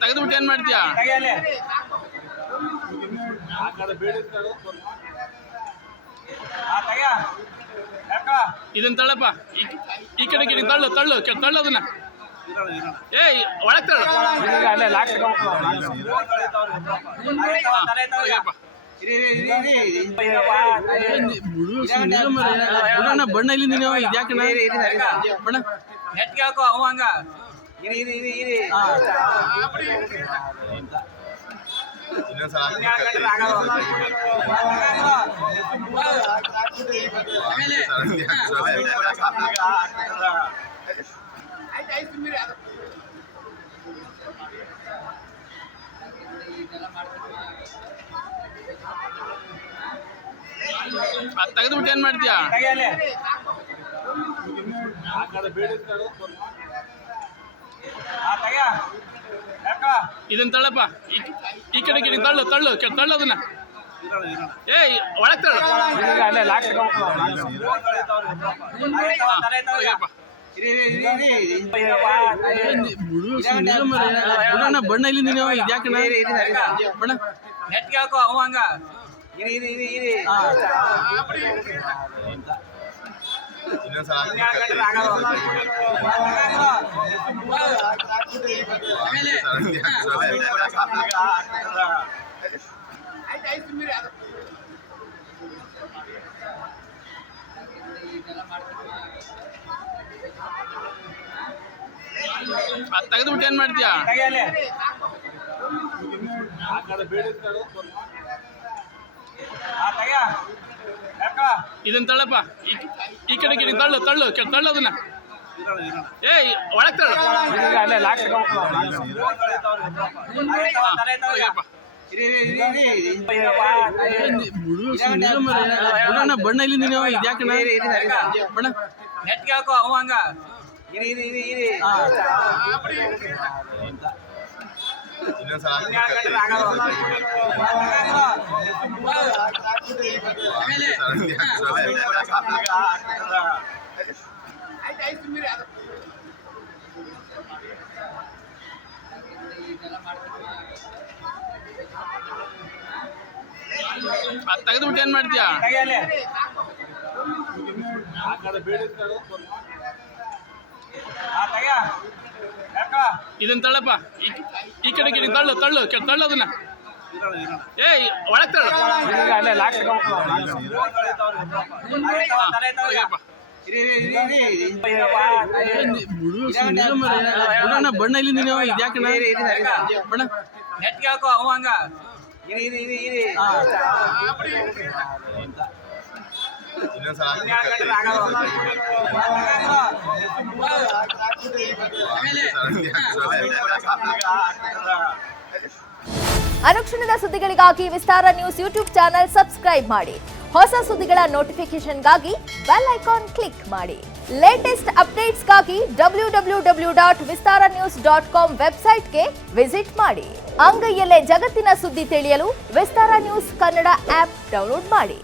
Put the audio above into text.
ತೆಗೆದ್ಬಿಟ್ಟು ಏನ್ ಮಾಡ್ತೀಯಾ? ಇದನ್ನ ತಳ್ಳಪ್ಪ, ಈ ಕಡೆ ತಳ್ಳು ತಳ್ಳು ತಳ್ಳು ಅದನ್ನ. ಒಳಗ್ ತಳ್ಳು. ಬಣ್ಣ ಇಲ್ಲಿ ನೀವು ಇದ್ಯಾಕಣ್ಣ ಬಣ್ಣ ನೆಟ್ಗೆ ಹಾಕೋ ಅವ ಹಂಗ ತೆಗೆದ್ಬಿಟ್ಟು ಏನ್ ಮಾಡ್ತೀಯಾ? ಇದನ್ನ ತಳ್ಳಪ್ಪ, ಈ ಕಡೆ ತಳ್ಳು ತಳ್ಳು ತಳ್ಳು ಅದನ್ನ. ಒಳಗ್ ತಳ್ಳು. ಬಣ್ಣ ಇಲ್ಲಿ ನೀವು ಇದ್ಯಾಕಣ್ಣ ಬಣ್ಣ ನೆಟ್ಗೆ ಹಾಕೋ ಅವ ಹಂಗ ತೆಗೆದ್ಬಿಟ್ಟು ಏನ್ ಮಾಡ್ತೀಯಾ? ಇದನ್ನ ತಳ್ಳಪ್ಪ, ಈ ಕಡೆ ತಳ್ಳು ತಳ್ಳು ತಳ್ಳು ಅದನ್ನ. ಒಳಗ್ ತಳ್ಳು. ಬಣ್ಣ ಇಲ್ಲಿ ನೀವು ಇದ್ಯಾಕಣ್ಣ ಬಣ್ಣ ನೆಟ್ಗೆ ಹಾಕೋ ಅವ ಹಂಗ ತೆಗೆದ್ಬಿಟ್ಟು ಏನ್ ಮಾಡ್ತೀಯಾ? ಇದನ್ನ ತಳ್ಳಪ್ಪ, ಈ ಕಡೆ ತಳ್ಳು ತಳ್ಳು ತಳ್ಳು ಅದನ್ನ. ಒಳಗ್ ತಳ್ಳು. ಬಣ್ಣ ಇಲ್ಲಿ ನೀವು ಇದ್ಯಾಕಣ್ಣ ಬಣ್ಣ ನೆಟ್ಗೆ ಹಾಕೋ ಅವ ಹಂಗ ಅನುಕ್ಷಣದ ಸುದ್ದಿಗಳಿಗಾಗಿ ವಿಸ್ತಾರ ನ್ಯೂಸ್ ಯೂಟ್ಯೂಬ್ ಚಾನೆಲ್ ಸಬ್ಸ್ಕ್ರೈಬ್ ಮಾಡಿ. ಹೊಸ ಸುದ್ದಿಗಳ ನೋಟಿಫಿಕೇಶನ್ಗಾಗಿ ಬೆಲ್ ಐಕಾನ್ ಕ್ಲಿಕ್ ಮಾಡಿ. ಲೇಟೆಸ್ಟ್ ಅಪ್ಡೇಟ್ಸ್ಗಾಗಿ www.vistaranews.com ವೆಬ್ಸೈಟ್ಗೆ ವಿಸಿಟ್ ಮಾಡಿ. ಅಂಗೈಯಲ್ಲೇ ಜಗತ್ತಿನ ಸುದ್ದಿ ತಿಳಿಯಲು ವಿಸ್ತಾರ ನ್ಯೂಸ್ ಕನ್ನಡ ಆಪ್ ಡೌನ್ಲೋಡ್ ಮಾಡಿ.